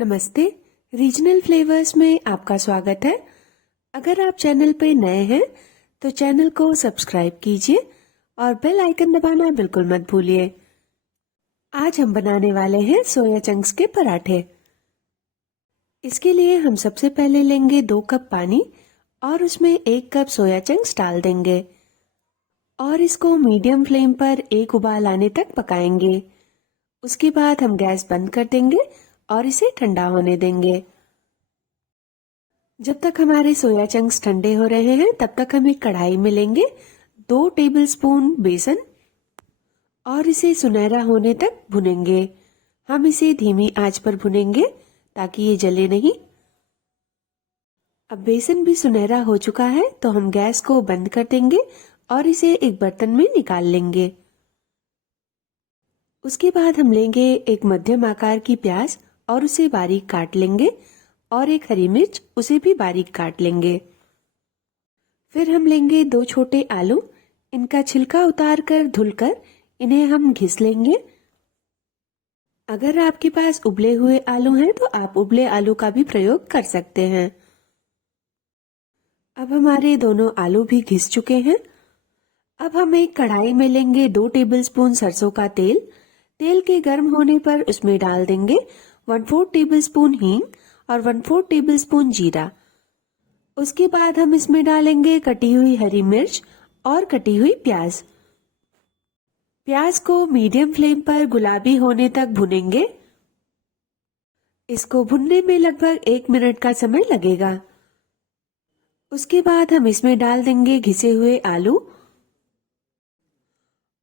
नमस्ते। Regional flavours में आपका स्वागत है। अगर आप चैनल पे नए हैं तो चैनल को सब्सक्राइब कीजिए और बेल आइकन दबाना बिल्कुल मत भूलिए। आज हम बनाने वाले हैं सोया चंक्स के पराठे। इसके लिए हम सबसे पहले लेंगे 2 कप पानी और उसमें 1 कप सोया चंक्स डाल देंगे और इसको मीडियम फ्लेम पर एक उबाल आने तक पकाएंगे। उसके बाद हम गैस बंद कर देंगे और इसे ठंडा होने देंगे। जब तक हमारे सोया चंक्स ठंडे हो रहे हैं तब तक हम एक कढ़ाई में लेंगे 2 टेबलस्पून बेसन और इसे सुनहरा होने तक भुनेंगे। हम इसे धीमी आंच पर भुनेंगे ताकि ये जले नहीं। अब बेसन भी सुनहरा हो चुका है तो हम गैस को बंद कर देंगे और इसे एक बर्तन में निकाल लेंगे। उसके बाद हम लेंगे एक मध्यम आकार की प्याज और उसे बारीक काट लेंगे और एक हरी मिर्च, उसे भी बारीक काट लेंगे। फिर हम लेंगे 2 छोटे आलू, इनका छिलका उतारकर धुलकर इन्हें हम घिस लेंगे। अगर आपके पास उबले हुए आलू हैं तो आप उबले आलू का भी प्रयोग कर सकते हैं। अब हमारे दोनों आलू भी घिस चुके हैं। अब हम एक कढ़ाई में लेंगे 2 टेबलस्पून सरसों का तेल। तेल के गर्म होने पर उसमें डाल देंगे 1/4 टेबलस्पून हींग और 1/4 टेबलस्पून जीरा। उसके बाद हम इसमें डालेंगे कटी हुई हरी मिर्च और कटी हुई प्याज। प्याज को मीडियम फ्लेम पर गुलाबी होने तक भुनेंगे। इसको भुनने में लगभग 1 मिनट का समय लगेगा। उसके बाद हम इसमें डाल देंगे घिसे हुए आलू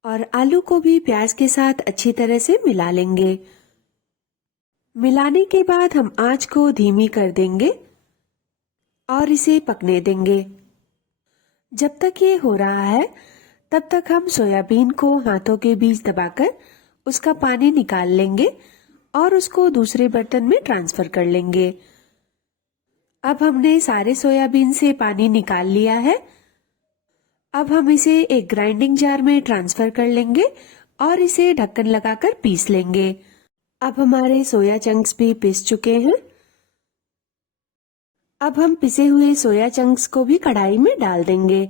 और आलू को भी प्याज के साथ अच्छी तरह से मिला लेंगे। मिलाने के बाद हम आंच को धीमी कर देंगे और इसे पकने देंगे। जब तक ये हो रहा है तब तक हम सोयाबीन को हाथों के बीच दबाकर उसका पानी निकाल लेंगे और उसको दूसरे बर्तन में ट्रांसफर कर लेंगे। अब हमने सारे सोयाबीन से पानी निकाल लिया है। अब हम इसे एक ग्राइंडिंग जार में ट्रांसफर कर लेंगे और इसे ढक्कन लगाकर पीस लेंगे। अब हमारे सोया चंक्स भी पिस चुके हैं। अब हम पिसे हुए सोया चंक्स को भी कढ़ाई में डाल देंगे।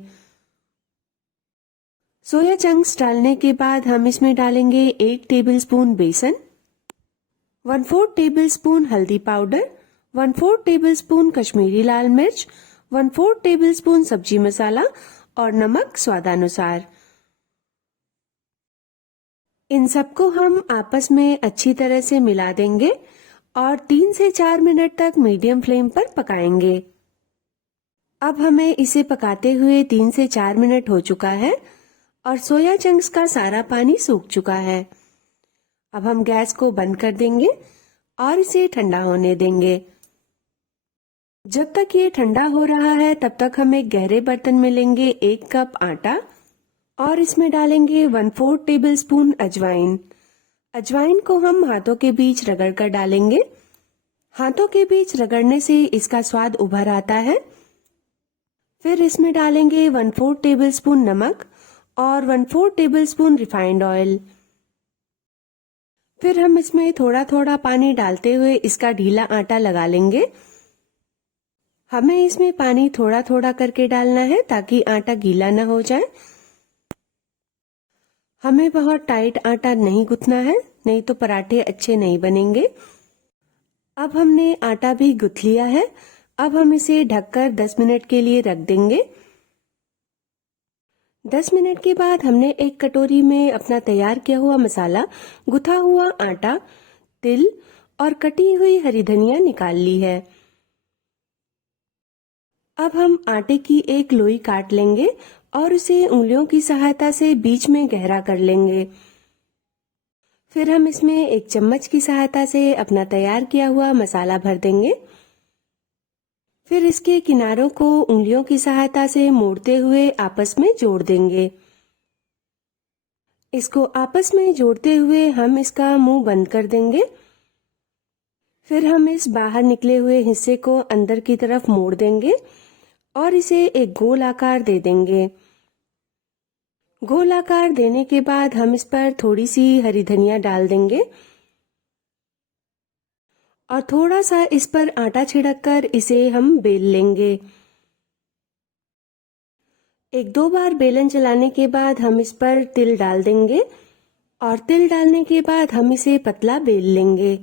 सोया चंक्स डालने के बाद हम इसमें डालेंगे 1 टेबलस्पून बेसन, 1/4 टेबलस्पून हल्दी पाउडर, 1/4 टेबलस्पून कश्मीरी लाल मिर्च, 1/4 टेबलस्पून सब्जी मसाला और नमक स्वादानुसार। इन सबको हम आपस में अच्छी तरह से मिला देंगे और 3 से 4 मिनट तक मीडियम फ्लेम पर पकाएंगे। अब हमें इसे पकाते हुए 3 से 4 मिनट हो चुका है और सोया चंक्स का सारा पानी सूख चुका है। अब हम गैस को बंद कर देंगे और इसे ठंडा होने देंगे। जब तक ये ठंडा हो रहा है तब तक हम एक गहरे बर्तन में लेंगे 1 कप आटा और इसमें डालेंगे 1/4 टेबलस्पून अजवाइन। अजवाइन को हम हाथों के बीच रगड़ कर डालेंगे। हाथों के बीच रगड़ने से इसका स्वाद उभर आता है। फिर इसमें डालेंगे 1/4 टेबलस्पून नमक और 1/4 टेबलस्पून रिफाइंड ऑयल। फिर हम इसमें थोड़ा थोड़ा पानी डालते हुए इसका ढीला आटा लगा लेंगे। हमें इसमें पानी थोड़ा थोड़ा करके डालना है ताकि आटा गीला ना हो जाए। हमें बहुत टाइट आटा नहीं गूंथना है, नहीं तो पराठे अच्छे नहीं बनेंगे। अब हमने आटा भी गूंथ लिया है। अब हम इसे ढककर 10 मिनट के लिए रख देंगे। 10 मिनट के बाद हमने एक कटोरी में अपना तैयार किया हुआ मसाला, गुथा हुआ आटा, तिल और कटी हुई हरी धनिया निकाल ली है। अब हम आटे की एक लोई काट लेंगे और उसे उंगलियों की सहायता से बीच में गहरा कर लेंगे। फिर हम इसमें एक चम्मच की सहायता से अपना तैयार किया हुआ मसाला भर देंगे। फिर इसके किनारों को उंगलियों की सहायता से मोड़ते हुए आपस में जोड़ देंगे। इसको आपस में जोड़ते हुए हम इसका मुंह बंद कर देंगे। फिर हम इस बाहर निकले हुए हिस्से को अंदर की तरफ मोड़ देंगे और इसे एक गोल आकार दे देंगे। गोल आकार देने के बाद हम इस पर थोड़ी सी हरी धनिया डाल देंगे और थोड़ा सा इस पर आटा छिड़क कर इसे हम बेल लेंगे। एक दो बार बेलन चलाने के बाद हम इस पर तिल डाल देंगे और तिल डालने के बाद हम इसे पतला बेल लेंगे।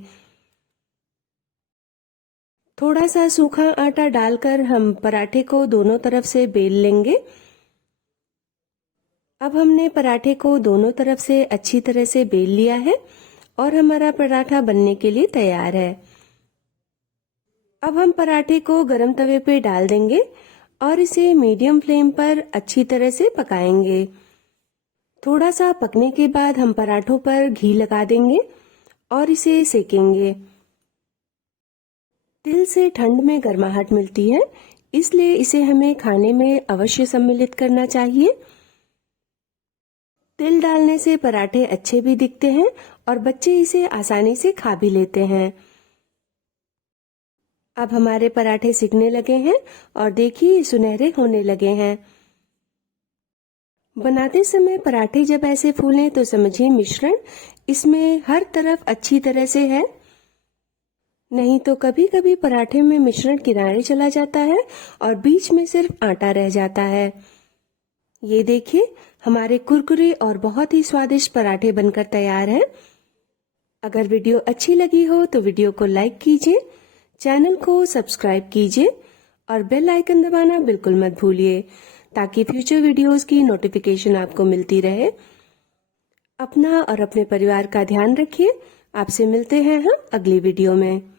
थोड़ा सा सूखा आटा डालकर हम पराठे को दोनों तरफ से बेल लेंगे। अब हमने पराठे को दोनों तरफ से अच्छी तरह से बेल लिया है और हमारा पराठा बनने के लिए तैयार है। अब हम पराठे को गरम तवे पे डाल देंगे और इसे मीडियम फ्लेम पर अच्छी तरह से पकाएंगे। थोड़ा सा पकने के बाद हम पराठों पर घी लगा देंगे और इसे सेकेंगे। तिल से ठंड में गर्माहट मिलती है, इसलिए इसे हमें खाने में अवश्य सम्मिलित करना चाहिए। तिल डालने से पराठे अच्छे भी दिखते हैं और बच्चे इसे आसानी से खा भी लेते हैं। अब हमारे पराठे सिकने लगे हैं और देखिए सुनहरे होने लगे हैं। बनाते समय पराठे जब ऐसे फूलें तो समझिए मिश्रण इसमें हर तरफ अच्छी तरह से है। नहीं तो कभी कभी पराठे में मिश्रण किनारे चला जाता है और बीच में सिर्फ आटा रह जाता है। ये देखिए हमारे कुरकुरे और बहुत ही स्वादिष्ट पराठे बनकर तैयार हैं। अगर वीडियो अच्छी लगी हो तो वीडियो को लाइक कीजिए, चैनल को सब्सक्राइब कीजिए और बेल आइकन दबाना बिल्कुल मत भूलिए ताकि फ्यूचर वीडियोस की नोटिफिकेशन आपको मिलती रहे। अपना और अपने परिवार का ध्यान रखिए। आपसे मिलते हैं हम अगली वीडियो में।